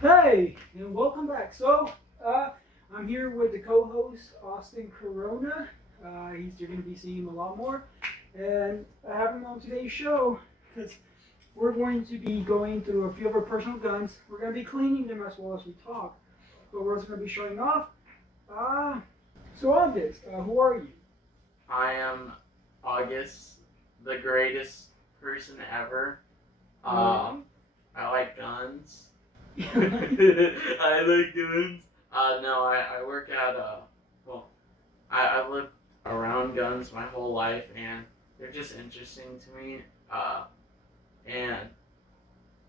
Hey, and welcome back. I'm here with the co-host Austin Corona. You're going to be seeing him a lot more, and I have him on today's show because we're going to be going through a few of our personal guns. We're going to be cleaning them as well as we talk, but we're also going to be showing off. Uh, August, who are you? I am August, the greatest person ever. I like guns. I like guns. No, I work at I live around guns my whole life, and they're just interesting to me. And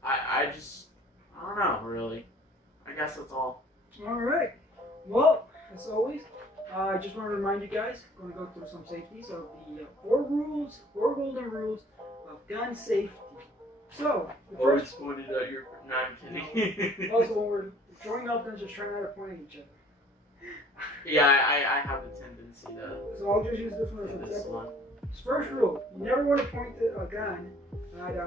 I don't know really. I guess that's all. All right. Well, as always, I just want to remind you guys, we're going to go through some safeties of the four golden rules of gun safety. So, the Always first. pointed at your. No, I'm kidding. Also, when we're throwing off guns, just try not to point at each other. Yeah, I have a tendency to. So I'll just use this one as an This example. one. First rule: you never want to point a gun at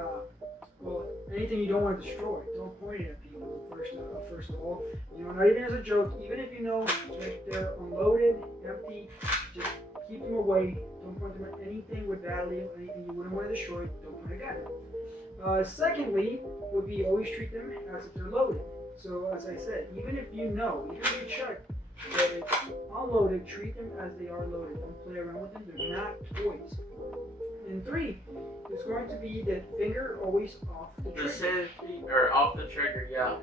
anything you don't want to destroy. Don't point it at people. First of all, not even as a joke. Even if you know they're unloaded, empty, just keep them away. Don't point them at anything with value, anything you wouldn't want to destroy. Don't point a gun. Secondly, would be always treat them as if they're loaded. So as I said, even if you check that it's unloaded, treat them as they are loaded. Don't play around with them. They're not toys. And three, it's going to be that finger always off the trigger. The safety or off the trigger, yeah.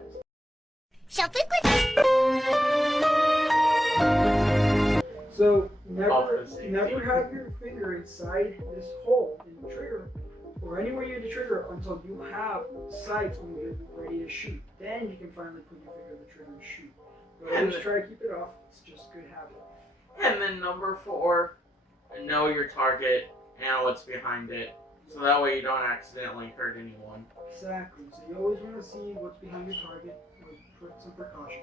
So never have your finger inside this hole in the trigger or anywhere near the trigger until you have sights when you're ready to shoot. Then you can finally put your finger on the trigger and shoot. But always try to keep it off. It's just good habit. And then number 4, know your target and what's behind it. So that way you don't accidentally hurt anyone. Exactly. So you always want to see what's behind your target with some precaution.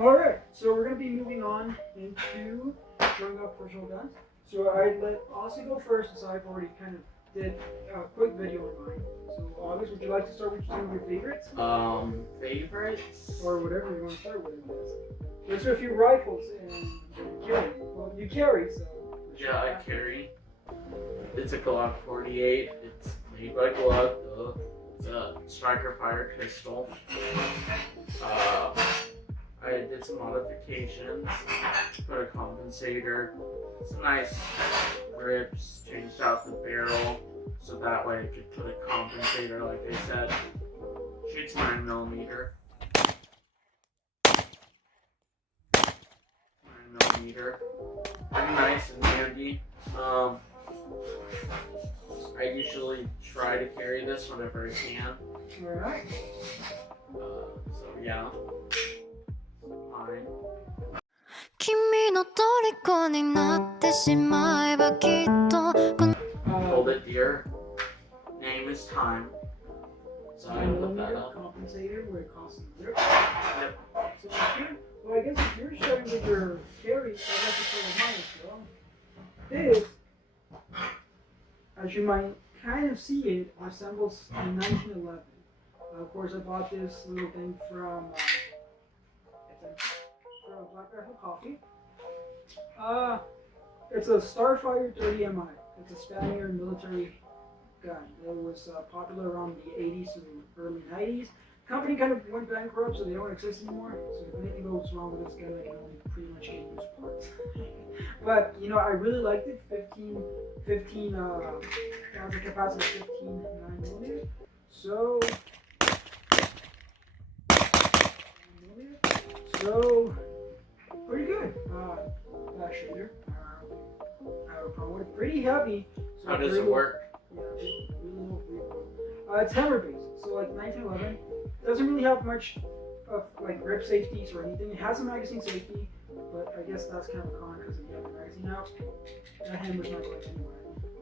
Alright, so we're going to be moving on into showing off personal guns. So I let Aussie go first, since I've already kind of did a quick video on mine. So August, would you like to start with some of your favorites? Favorites? Or whatever you want to start with, I guess. There's a few rifles and you carry. Well, you carry, so. Yeah, I carry. It's a Glock 48. It's made by Glock. It's a striker fired pistol. I did some modifications. Put a compensator. Some nice grips. Changed out the barrel so that way I could put a compensator, like I said. Shoots 9mm. 9mm. Pretty nice and handy. I usually try to carry this whenever I can. Alright. So yeah. Fine. 君の虜になってしまえばきっと Hold it, dear. Name is time. So I put that up. Compensator where it costs a grip. Yep. So well, I guess if you're starting with your carry, I guess it's for the mine as well. This, as you might kind of see it, resembles a 1911. Of course, I bought this little thing from Black Rifle Coffee. It's a Starfire 30 MI. It's a Spaniard military gun. It was popular around the 80s and early 90s. The company kind of went bankrupt, so they don't exist anymore. So if anything goes wrong with this gun, I can only pretty much get used parts. But I really liked it. 15 has a capacity of 15 9mm. So pretty good. Shooter. I have a problem with it. Pretty heavy. So How does it work? Yeah, really low recoil. It's hammer based, so like 1911 doesn't really have much of like grip safeties or anything. It has a magazine safety, but I guess that's kind of a con because if you have the magazine out, that hammer's not going anywhere.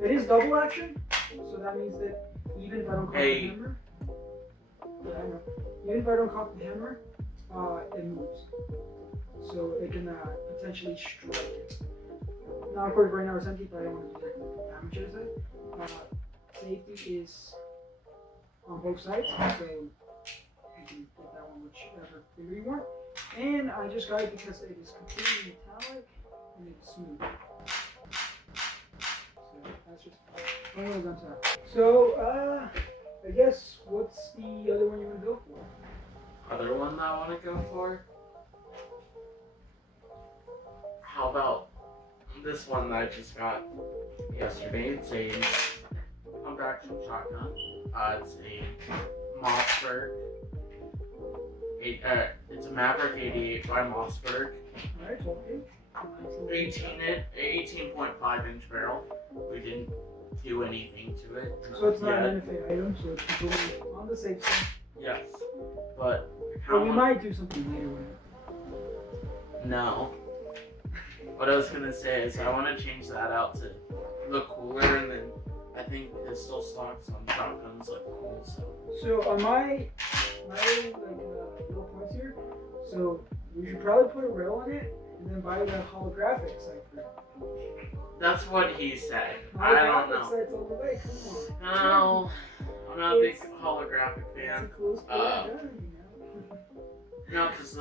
It is double action, so that means that even if I don't cock the hammer, yeah, I know. Even if I don't cock the hammer, it moves, so it can potentially strike it. Now, of course, right now it's empty, but I don't want to do that damages it. Safety is on both sides, so you can get that one whichever figure you want. And I just got it because it is completely metallic and it's smooth. So that's just one of those on top. So I guess what's the other one you want to go for? Other one that I want to go for? How about this one that I just got yesterday? It's a pump action shotgun. It's a Mossberg. It's a Maverick 88 by Mossberg. Alright, 12 gauge. 18.5 inch barrel. We didn't do anything to it. So it's not an NFA item, so it's completely on the safe side. Yes, but we might do something later with it. No. What I was gonna say is I want to change that out to look cooler, and then I think pistol stocks on shotguns look cool. So on my little points here. So we should probably put a rail on it, and then buy the holographic cipher. That's what he said. I don't know. Sights all the way. Come on. No, I'm not a big holographic fan. It's a cool sport gun, you know? No, because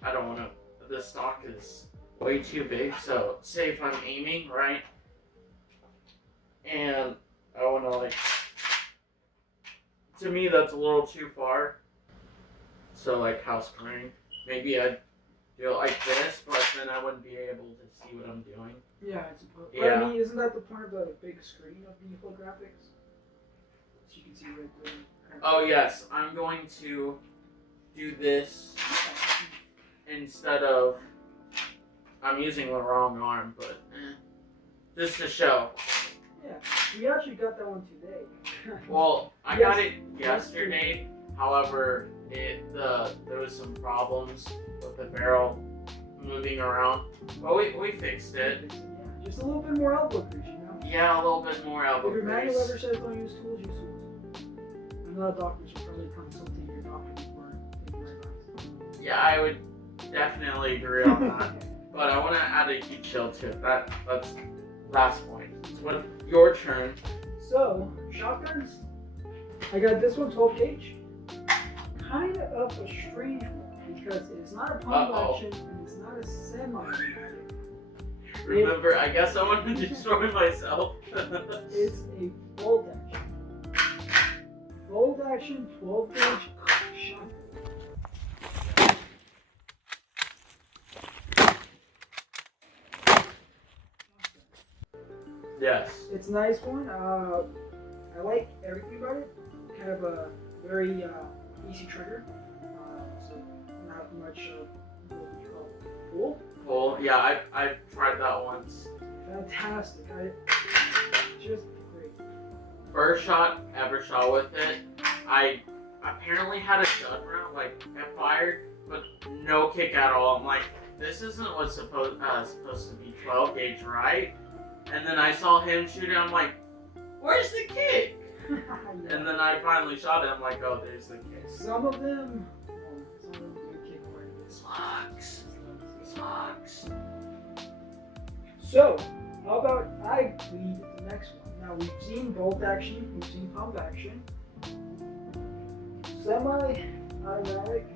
I don't want to. The stock is way too big. So say if I'm aiming right, and I want to like. To me, that's a little too far. So like house clearing, maybe I'd do it like this, but then I wouldn't be able to see what I'm doing. Yeah, I suppose. Yeah. But I mean, isn't that the point of the big screen of the holographics? So you can see right there. Oh yes, I'm going to do this instead of. I'm using the wrong arm, but just to show. Yeah, we actually got that one today. Well, I got it yesterday. However, there was some problems with the barrel moving around, but we fixed it. Yeah, just a little bit more elbow grease, you know? Yeah, a little bit more elbow If your manual grease. ever says don't use tools, use tools. I know doctors should probably consulting your doctor before taking your advice. Yeah, I would definitely agree on that. But I want to add a heat shield to it. That's last point. So your turn. So, shotguns. I got this one 12 gauge. Kind of a strange one because it's not a pump action and it's not a semi-automatic. Remember, I guess I want to destroy myself. It's a bolt action. Bolt action 12 gauge shotgun. Yes. It's a nice one. I like everything about it. Kind of a very easy trigger. So not much of what would you call it? Pull. Cool. Yeah, I've tried that once. Fantastic. Just great. First shot ever shot with it. I apparently had a dud round, like it fired, but no kick at all. I'm like, this isn't what's supposed to be 12 gauge, right? And then I saw him shoot it. I'm like, where's the kick? Yeah. And then I finally shot it. I'm like, oh, there's the kick. Some of them do kick quite a bit. Sucks. So, how about I lead the next one? Now we've seen bolt action, we've seen pump action, semi-automatic.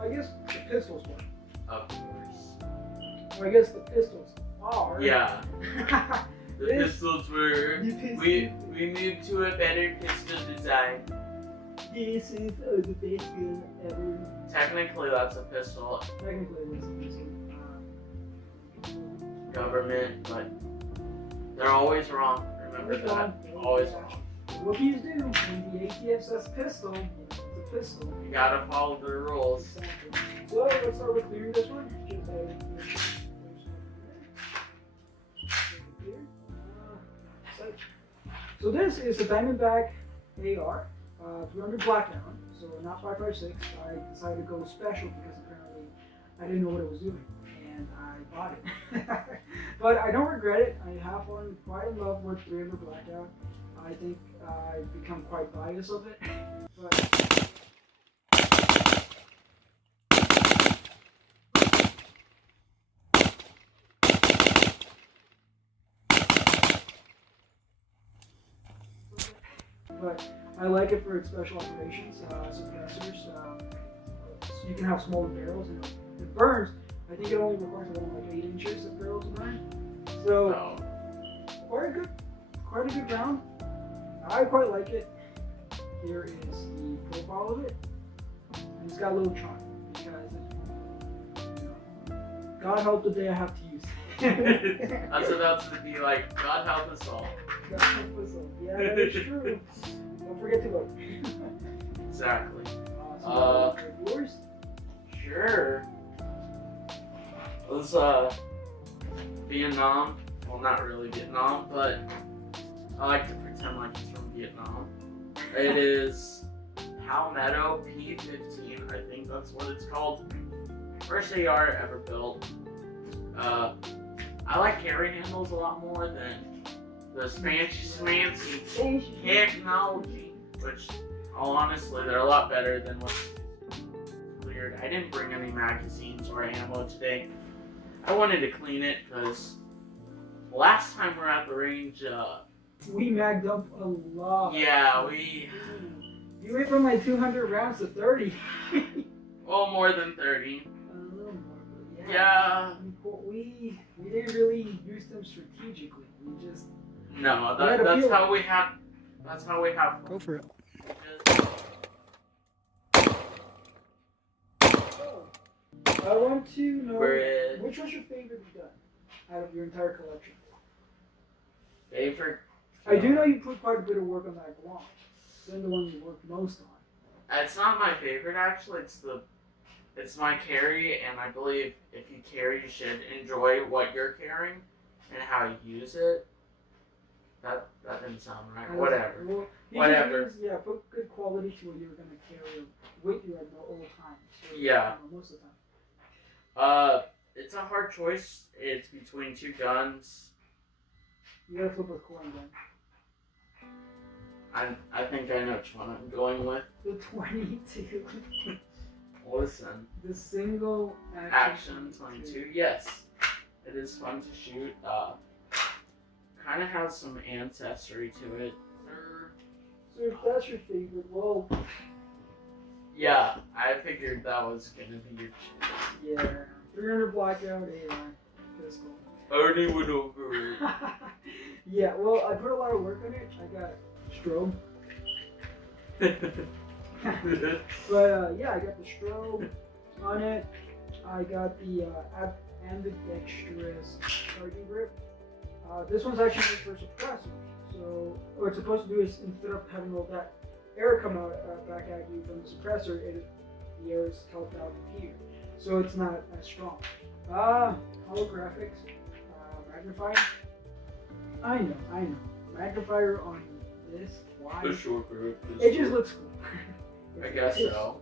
I guess the pistols one. Of course. Well, I guess the pistols are. Yeah. The This- pistols were. We moved to a better pistol design. This is the best gun ever. Technically, that's a pistol. Technically, it was a pistol. Government, but they're always wrong. Remember that. Always wrong. Rookies do. When the ATF says pistol, it's a pistol. You gotta follow the rules. Exactly. So let's start with clearing this one. So this is a Diamondback AR, 300 black now, so not 5.56. I decided to go special because apparently I didn't know what it was doing, and I bought it. But I don't regret it. I have fallen quite in love with 300 blackout. I think I've become quite biased of it. But I like it for its special operations, suppressors. you can have smaller barrels and it burns. I think it only requires around like 8 inches of barrel to burn. So quite a good round. I quite like it. Here is the profile of it. And it's got a little charm because God help the day I have to use it. That's about to be like, God help us all. God help us all. Yeah, that is true. Don't forget to vote. Exactly. So yours? Sure. It was Vietnam. Well, not really Vietnam, but I like to pretend like it's from Vietnam. It is Palmetto P15. I think that's what it's called. First AR ever built. I like carry handles a lot more than the fancy technology, which, honestly, they're a lot better than what's cleared. I didn't bring any magazines or ammo today. I wanted to clean it because last time we were at the range, we magged up a lot. yeah, You went from like 200 rounds to 30. well, more than 30. A little more, but Yeah. We didn't really use them strategically. We just No, that's how we have. That's how we have. go for it. I want to know which was your favorite gun out of your entire collection. Favorite? I do know you put quite a bit of work on that Glock. Then the one you worked most on. It's not my favorite actually. It's my carry, and I believe if you carry, you should enjoy what you're carrying and how you use it. That didn't sound right. Whatever. Well, Whatever. Yeah, put good quality to what you were gonna carry with you at all times. So, Yeah. Most of the time. It's a hard choice. It's between two guns. You gotta flip a coin then. I think I know which one I'm going with. The 22. Listen. The single Action 22. Yes. It is fun to shoot. Kind of has some ancestry to it. So if that's your favorite, well. Yeah, I figured that was gonna be your choice. Yeah. 300 blackout, AR, pistol. Already went over it. Yeah, well, I put a lot of work on it. I got strobe. But yeah, I got the strobe on it. I got the ambidextrous target grip. This one's actually made for suppressors. So what it's supposed to do is instead of having all that air come out back at you from the suppressor, the air is held out here. So it's not as strong. Holographics, magnifier. I know. Magnifier on this. Why? The short grip. It just looks cool. I guess so.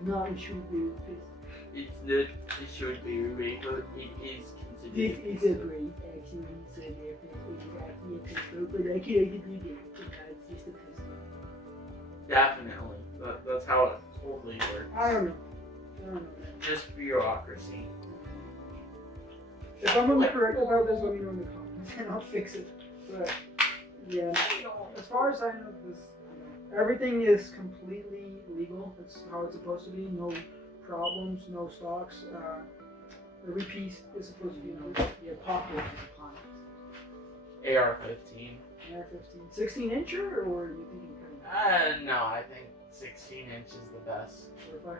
No, it should be. It's not. It should be revealed. It is considered. This is a brave action, so therefore it is actually a pistol, but I can't do that. It's just a pistol. Definitely. That's how it totally works. I don't know. Just bureaucracy. If I'm incorrect about this, let me know in the comments and I'll fix it. But yeah, as far as I know, everything is completely legal. It's how it's supposed to be. No problems, no stocks. Every piece is supposed to be the apocalypse is upon it. AR-15. AR-15, 16 incher, or are you thinking kind of? No, I think 16 inch is the best. Or 5.56.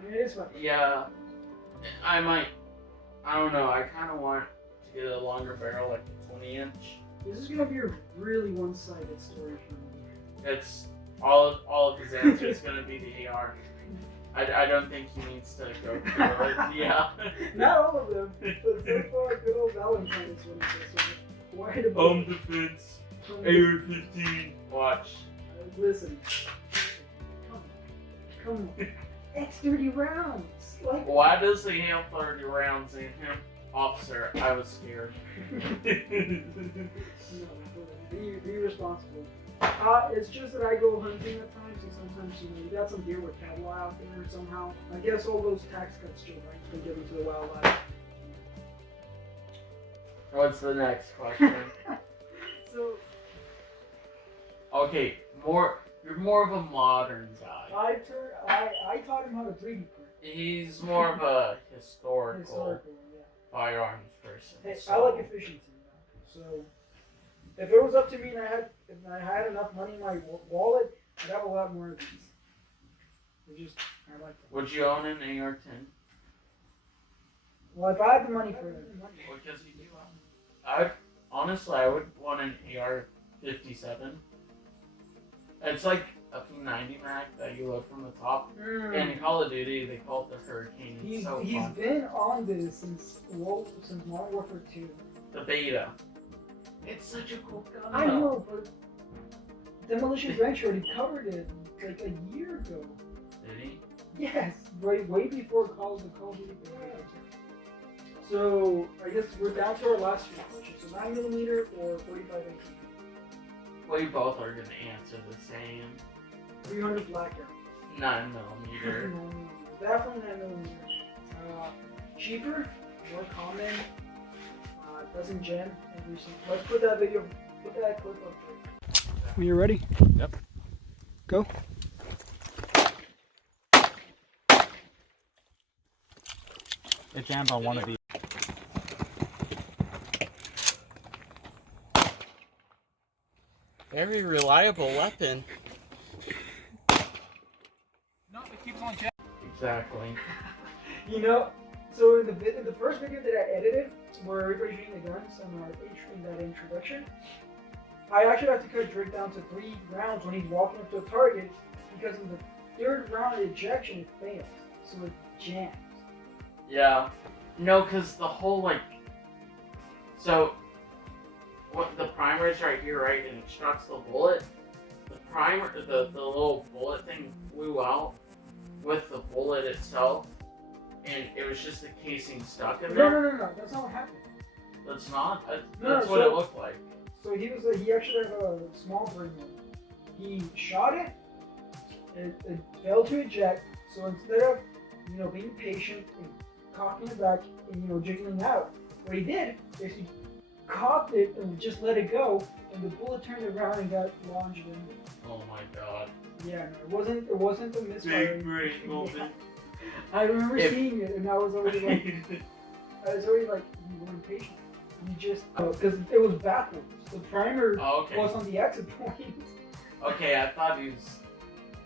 I mean, it is fine. Yeah, I might. I don't know. I kind of want to get a longer barrel, like a 20 inch. This is gonna be a really one-sided story for me. It's all of his answers gonna be the AR. I don't think he needs to go through it. Yeah. Not all of them, but so far, good old Valentine is one of this. Quite a bit. Home defense. AR-15. Watch. Listen. Come on. It's 30 rounds. Like. Why does he have 30 rounds in him? Officer, I was scared. No, be responsible. It's just that I go hunting at times, and sometimes you got some deer with cattle out there somehow. I guess all those tax cuts still been given to the wildlife. What's the next question? So. Okay, you're more of a modern guy. I taught him how to 3D print. He's more of a historical Historical, yeah. firearms person. Hey, so. I like efficiency, so if it was up to me and I had enough money in my wallet, I'd have a lot more of these. I like them. Would you own an AR-10? Well, if I had the money for it. Because you do. I would want an AR-57. It's like a P90 mag that you load from the top. And in Call of Duty, they call it the Hurricane. It's so He's fun. been on this since Modern Warfare 2. The beta. It's such a cool gun. I know, but Demolition Venture already covered it like a year ago. Did he? Yes, way before the Call of Duty beta. So I guess we're down to our last few questions. So 9mm or 45 AT? We both are gonna answer the same. 300 black arrow. 9mm. Definitely 9mm. Cheaper, more common, doesn't jam every single. Let's put that clip up there. When you're ready? Yep. Go. It jammed on one of these. Very reliable weapon. No, it keeps on jamming. Exactly. You know, so in the first video that I edited, where everybody's shooting the guns and in that introduction, I actually had to cut Drake down to 3 rounds when he's walking up to a target, because in the 3rd round of ejection it fails, so it jams. Yeah. No, because the whole, so, what the primer is right here, right? It instructs the bullet. The primer, the little bullet thing flew out with the bullet itself, and it was just the casing stuck in there. No, that's not what happened. That's not? No, That's what it looked like. So he actually had a small brain one. He shot it, it failed to eject, so instead of, being patient and cocking it back and, jiggling out, what he did is he cocked it and just let it go, and the bullet turned around and got launched in. Oh my god. Yeah, no, it wasn't a misfire. Big brain moment. I remember seeing it, and I was already like, you weren't patient. You just, because it was backwards. The primer was on the exit point. Okay, I thought he was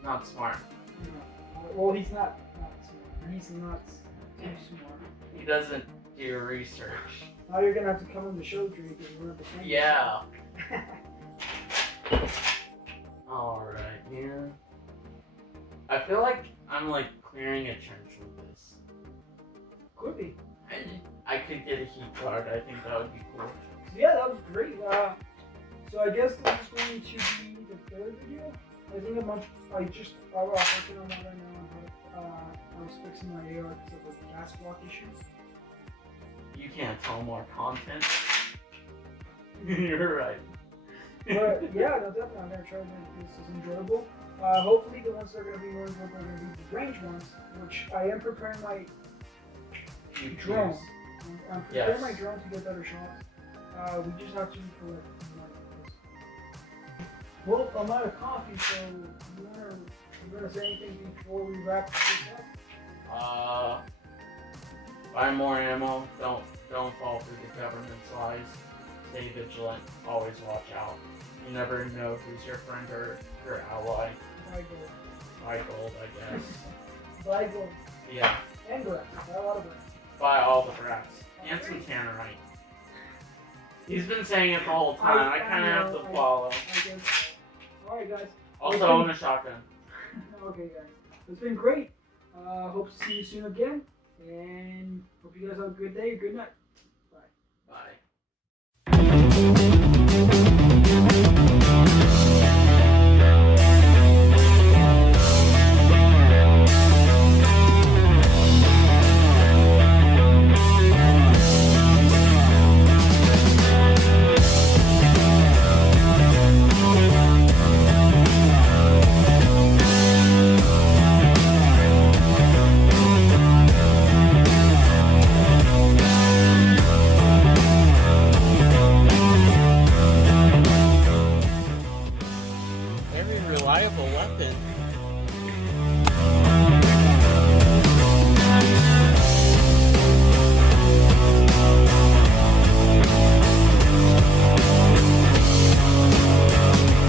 not smart. Well, he's not smart. He's not too smart. He doesn't do research. Now you're gonna have to come on the show, Drake, and learn the thing. Yeah. Alright, yeah. I feel like I'm clearing a trench with this. Could be. I could get a heat card. I think that would be cool. Yeah, that was great. So I guess this is going to be the 3rd video. I think I was working on that right now. I was fixing my AR because of the gas block issues. You can't tell more content. You're right. But yeah, no, definitely I'm gonna try to make this as enjoyable. Hopefully the ones that are gonna be more enjoyable are gonna be the range ones, which I am preparing my drone. I'm preparing my drone to get better shots. We just have to collect more of this. Well, I'm out of coffee, so you wanna say anything before we wrap this up? Buy more ammo. Don't fall for the government's lies. Stay vigilant. Always watch out. You never know who's your friend or your ally. Buy gold. Buy gold, I guess. Buy gold. Yeah. And brass. Buy a lot of brass. Buy all the brass. And some tannerite. He's been saying it the whole time. I kind of have to follow. Alright, guys. Also own a shotgun. Okay, guys. It's been great. Hope to see you soon again. And hope you guys have a good day, good night.